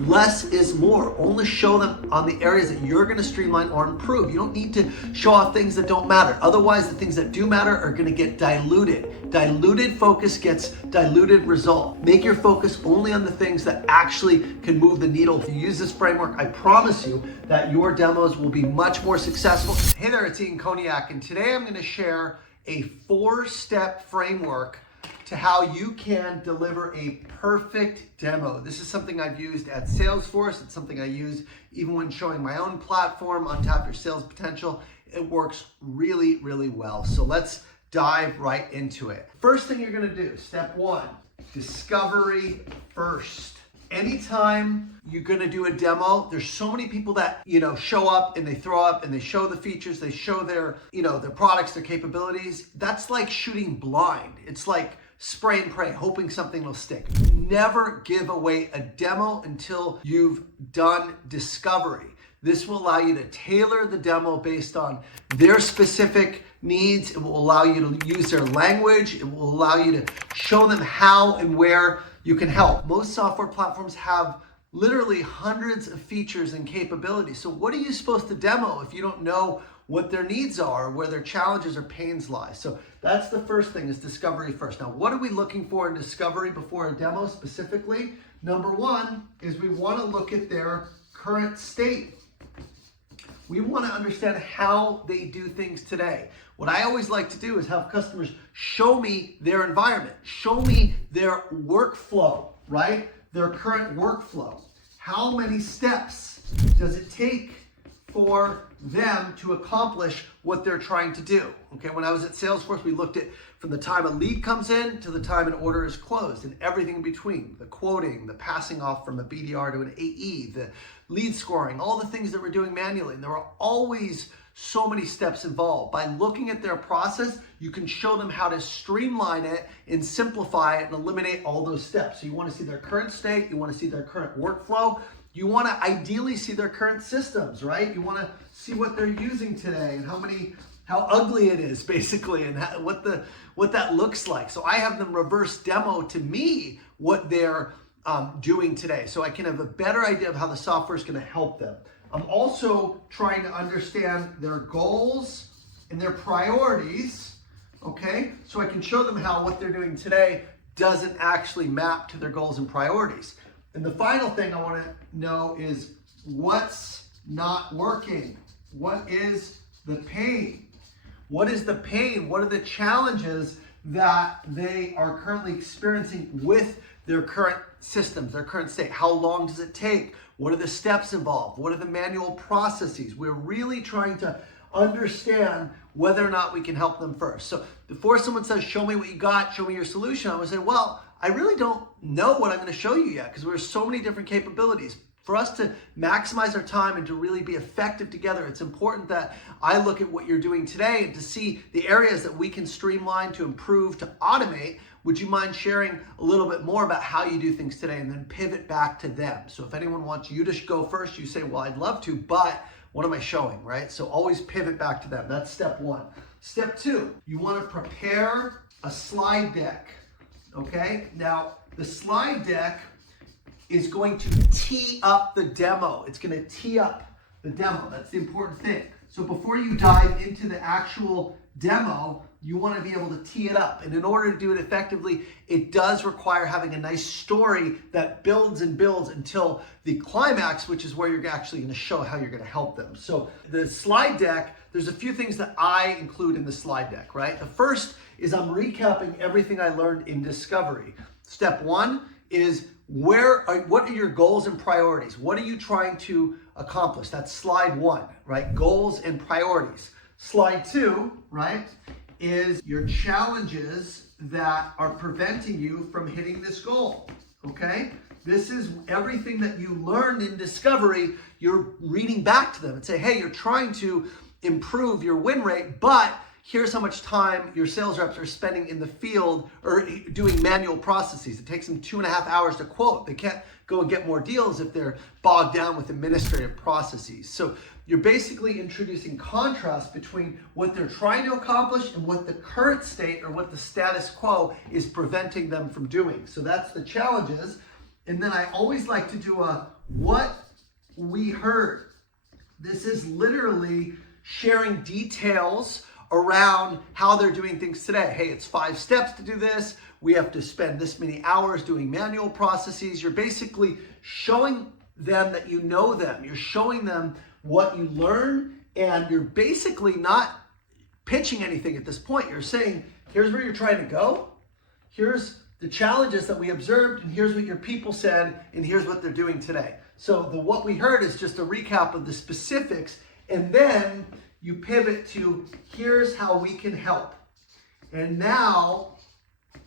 Less is more. Only show them on the areas that you're going to streamline or improve. You don't need to show off things that don't matter. Otherwise, the things that do matter are going to get diluted. Diluted focus gets diluted result. Make your focus only on the things that actually can move the needle. If you use this framework, I promise you that your demos will be much more successful. Hey there, it's Ian Koniak, and today I'm going to share a 4-step framework to how you can deliver a perfect demo. This is something I've used at Salesforce. It's something I use even when showing my own platform, Untap Your Sales Potential. It works really, really well. So let's dive right into it. First thing you're gonna do, step 1, discovery first. Anytime you're gonna do a demo, there's so many people that, show up and they throw up and they show the features, they show their, their products, their capabilities. That's like shooting blind. It's like spray and pray, hoping something will stick. Never give away a demo until you've done discovery. This will allow you to tailor the demo based on their specific needs. It will allow you to use their language. It will allow you to show them how and where you can help. Most software platforms have literally hundreds of features and capabilities. So what are you supposed to demo if you don't know what their needs are, where their challenges or pains lie? So that's the first thing, is discovery first. Now, what are we looking for in discovery before a demo specifically? Number 1 is we want to look at their current state. We want to understand how they do things today. What I always like to do is have customers show me their environment, show me their workflow, right? Their current workflow. How many steps does it take for them to accomplish what they're trying to do? Okay, when I was at Salesforce, we looked at from the time a lead comes in to the time an order is closed and everything in between, the quoting, the passing off from a BDR to an AE, the lead scoring, all the things that we're doing manually. And there are always so many steps involved. By looking at their process, you can show them how to streamline it and simplify it and eliminate all those steps. So you want to see their current state, you want to see their current workflow, you want to ideally see their current systems, right? You want to see what they're using today and how ugly it is, basically, and what that looks like. So I have them reverse demo to me what they're doing today, so I can have a better idea of how the software is going to help them. I'm also trying to understand their goals and their priorities, okay? So I can show them how what they're doing today doesn't actually map to their goals and priorities. And the final thing I want to know is what's not working. What is the pain? What is the pain? What are the challenges that they are currently experiencing with their current systems, their current state? How long does it take? What are the steps involved? What are the manual processes? We're really trying to understand whether or not we can help them first. So before someone says, show me what you got, show me your solution, I would say, well, I really don't know what I'm going to show you yet, because there's so many different capabilities. For us to maximize our time and to really be effective together, it's important that I look at what you're doing today and to see the areas that we can streamline, to improve, to automate. Would you mind sharing a little bit more about how you do things today, and then pivot back to them? So if anyone wants you to go first, you say, well, I'd love to, but what am I showing, right? So always pivot back to them. That's step 1. Step 2, you want to prepare a slide deck, okay? Now, the slide deck is going to tee up the demo. It's going to tee up the demo. That's the important thing. So before you dive into the actual demo, you want to be able to tee it up. And in order to do it effectively, it does require having a nice story that builds and builds until the climax, which is where you're actually going to show how you're going to help them. So the slide deck, there's a few things that I include in the slide deck, right? The first is I'm recapping everything I learned in discovery. Step 1 is what are your goals and priorities? What are you trying to accomplish? That's slide 1, right? Goals and priorities. Slide 2, right, is your challenges that are preventing you from hitting this goal, okay? This is everything that you learned in discovery. You're reading back to them and say, hey, you're trying to improve your win rate, but here's how much time your sales reps are spending in the field or doing manual processes. It takes them 2.5 hours to quote. They can't go and get more deals if they're bogged down with administrative processes. So you're basically introducing contrast between what they're trying to accomplish and what the current state or what the status quo is preventing them from doing. So that's the challenges. And then I always like to do a what we heard. This is literally sharing details around how they're doing things today. Hey, it's 5 steps to do this. We have to spend this many hours doing manual processes. You're basically showing them that you know them. You're showing them what you learn, and you're basically not pitching anything at this point. You're saying, here's where you're trying to go. Here's the challenges that we observed, and here's what your people said, and here's what they're doing today. So what we heard is just a recap of the specifics, and then you pivot to here's how we can help. And now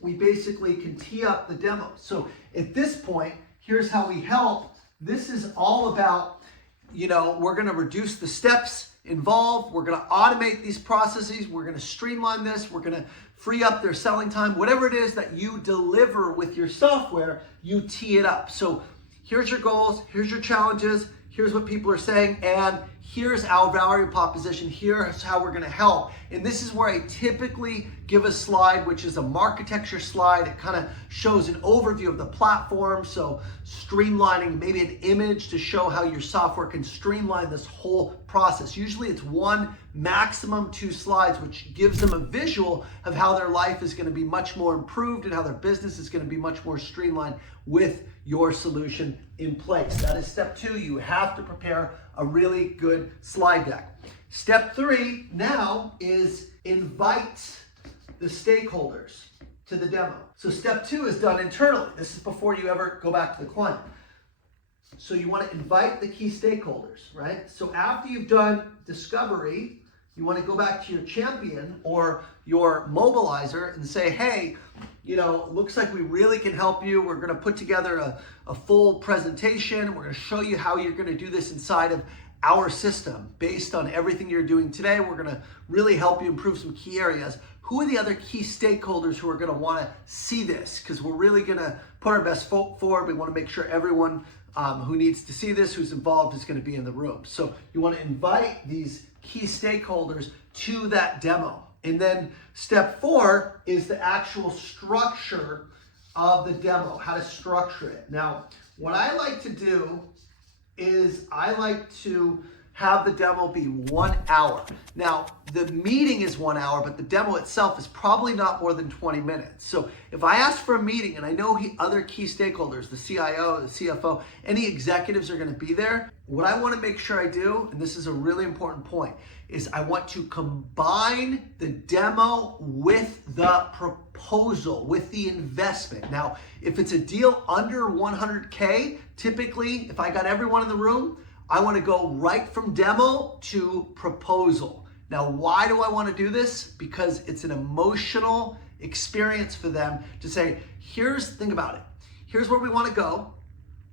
we basically can tee up the demo. So at this point, here's how we help. This is all about, we're going to reduce the steps involved. We're going to automate these processes. We're going to streamline this. We're going to free up their selling time. Whatever it is that you deliver with your software, you tee it up. So here's your goals. Here's your challenges. Here's what people are saying. And here's our value proposition. Here's how we're going to help. And this is where I typically give a slide, which is a marketecture slide. It kind of shows an overview of the platform. So streamlining, maybe an image to show how your software can streamline this whole process. Usually it's 1, maximum 2 slides, which gives them a visual of how their life is going to be much more improved and how their business is going to be much more streamlined with your solution in place. That is step 2. You have to prepare a really good slide deck. Step 3 now is invite the stakeholders to the demo. So step 2 is done internally. This is before you ever go back to the client. So you want to invite the key stakeholders, right? So after you've done discovery, you want to go back to your champion or your mobilizer and say, hey, looks like we really can help you. We're going to put together a full presentation. We're going to show you how you're going to do this inside of our system. Based on everything you're doing today, we're going to really help you improve some key areas. Who are the other key stakeholders who are going to want to see this? Because we're really going to put our best foot forward. We want to make sure everyone who needs to see this, who's involved, is going to be in the room. So you want to invite these key stakeholders to that demo. And then step 4 is the actual structure of the demo, how to structure it. Now, what I like to do is I like to have the demo be 1 hour. Now, the meeting is 1 hour, but the demo itself is probably not more than 20 minutes. So if I ask for a meeting and I know other key stakeholders, the CIO, the CFO, any executives are going to be there, what I want to make sure I do, and this is a really important point, is I want to combine the demo with the proposal, with the investment. Now, if it's a deal under 100K, typically, if I got everyone in the room, I want to go right from demo to proposal. Now, why do I want to do this? Because it's an emotional experience for them to say, think about it. Here's where we want to go.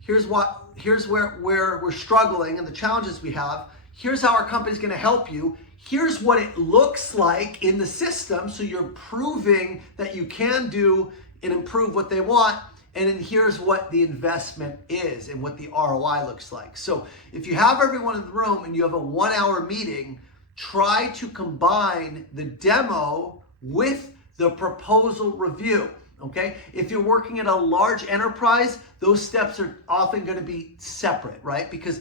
Here's where we're struggling and the challenges we have. Here's how our company's going to help you. Here's what it looks like in the system. So you're proving that you can do and improve what they want. And then here's what the investment is and what the ROI looks like. So if you have everyone in the room and you have a 1 hour meeting, try to combine the demo with the proposal review, okay? If you're working at a large enterprise, those steps are often going to be separate, right? Because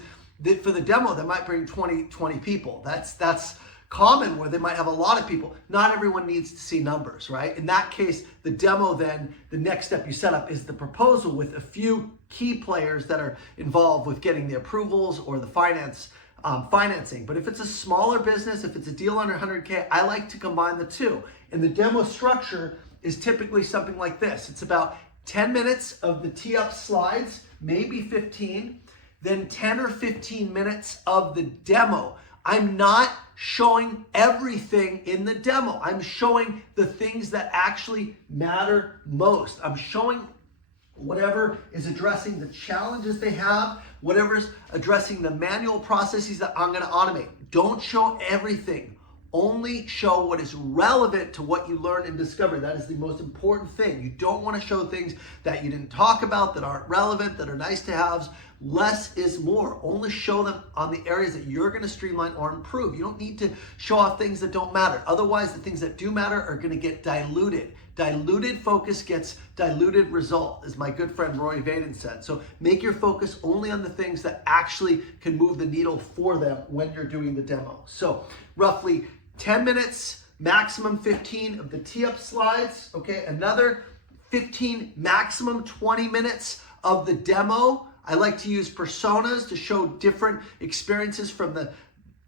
for the demo, they might bring 20 people. That's common where they might have a lot of people. Not everyone needs to see numbers, right? In that case, the demo then, the next step you set up is the proposal with a few key players that are involved with getting the approvals or the financing. But if it's a smaller business, if it's a deal under 100K, I like to combine the two. And the demo structure is typically something like this. It's about 10 minutes of the tee up slides, maybe 15, then 10 or 15 minutes of the demo. I'm not showing everything in the demo. I'm showing the things that actually matter most. I'm showing whatever is addressing the challenges they have, whatever is addressing the manual processes that I'm going to automate. Don't show everything. Only show what is relevant to what you learn and discover. That is the most important thing. You don't want to show things that you didn't talk about, that aren't relevant, that are nice to haves. Less is more. Only show them on the areas that you're going to streamline or improve. You don't need to show off things that don't matter. Otherwise, the things that do matter are going to get diluted. Diluted focus gets diluted result, as my good friend Roy Vaden said. So make your focus only on the things that actually can move the needle for them when you're doing the demo. So roughly 10 minutes, maximum 15 of the tee-up slides, okay? Another 15, maximum 20 minutes of the demo. I like to use personas to show different experiences from the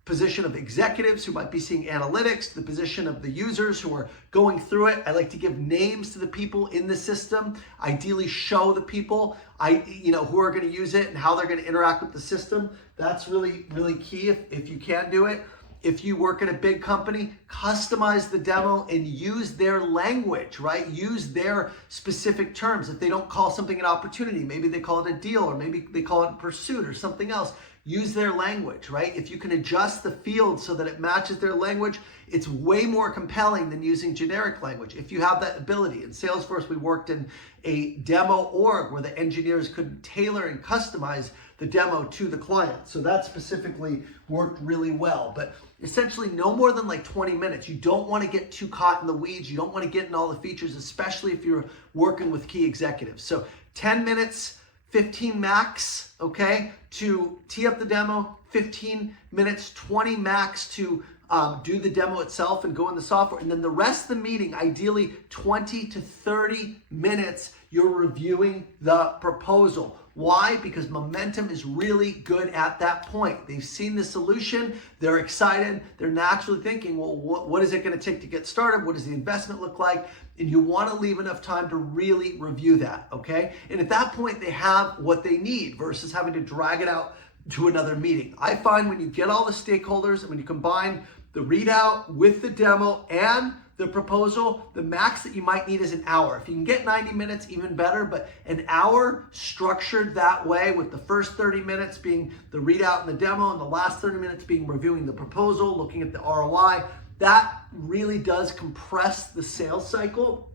position of executives who might be seeing analytics, to the position of the users who are going through it. I like to give names to the people in the system, ideally show the people who are going to use it and how they're going to interact with the system. That's really, really key if you can do it. If you work at a big company, customize the demo and use their language, right? Use their specific terms. If they don't call something an opportunity, maybe they call it a deal, or maybe they call it a pursuit or something else. Use their language, right? If you can adjust the field so that it matches their language, it's way more compelling than using generic language. If you have that ability. In Salesforce, we worked in a demo org where the engineers could tailor and customize the demo to the client. So that specifically worked really well. But essentially no more than like 20 minutes. You don't want to get too caught in the weeds. You don't want to get in all the features, especially if you're working with key executives. So 10 minutes, 15 max, okay, to tee up the demo, 15 minutes, 20 max to do the demo itself and go in the software. And then the rest of the meeting, ideally 20 to 30 minutes, you're reviewing the proposal. Why? Because momentum is really good at that point. They've seen the solution, they're excited, they're naturally thinking, well, what is it going to take to get started? What does the investment look like? And you want to leave enough time to really review that, okay? And at that point, they have what they need versus having to drag it out to another meeting. I find when you get all the stakeholders and when you combine the readout with the demo and the proposal, the max that you might need is an hour. If you can get 90 minutes, even better, but an hour structured that way with the first 30 minutes being the readout and the demo and the last 30 minutes being reviewing the proposal, looking at the ROI, that really does compress the sales cycle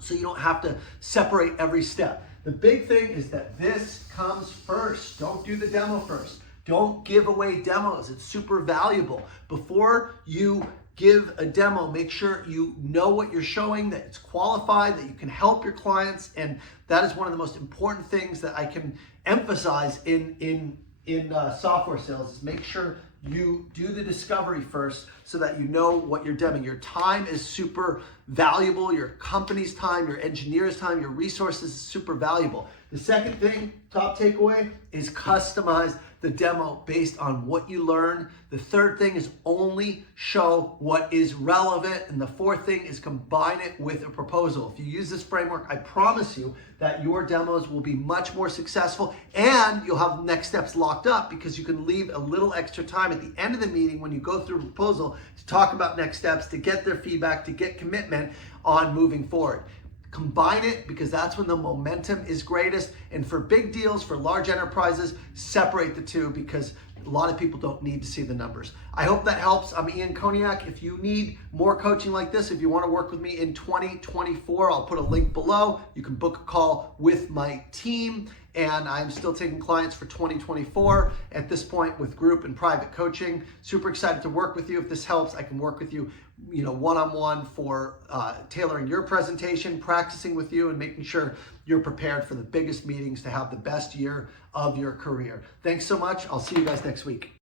so you don't have to separate every step. The big thing is that this comes first. Don't do the demo first. Don't give away demos. It's super valuable. Before you give a demo, make sure you know what you're showing, that it's qualified, that you can help your clients, and that is one of the most important things that I can emphasize in software sales is make sure you do the discovery first so that you know what you're demoing. Your time is super valuable, your company's time, your engineer's time, your resources is super valuable. The second thing, top takeaway, is customize the demo based on what you learn. The third thing is only show what is relevant. And the fourth thing is combine it with a proposal. If you use this framework, I promise you that your demos will be much more successful and you'll have next steps locked up because you can leave a little extra time at the end of the meeting when you go through a proposal to talk about next steps, to get their feedback, to get commitment on moving forward. Combine it because that's when the momentum is greatest. And for big deals, for large enterprises, separate the two because a lot of people don't need to see the numbers. I hope that helps. I'm Ian Koniak. If you need more coaching like this, if you want to work with me in 2024, I'll put a link below. You can book a call with my team. And I'm still taking clients for 2024 at this point with group and private coaching. Super excited to work with you. If this helps, I can work with you, one-on-one for tailoring your presentation, practicing with you, and making sure you're prepared for the biggest meetings to have the best year of your career. Thanks so much. I'll see you guys next week.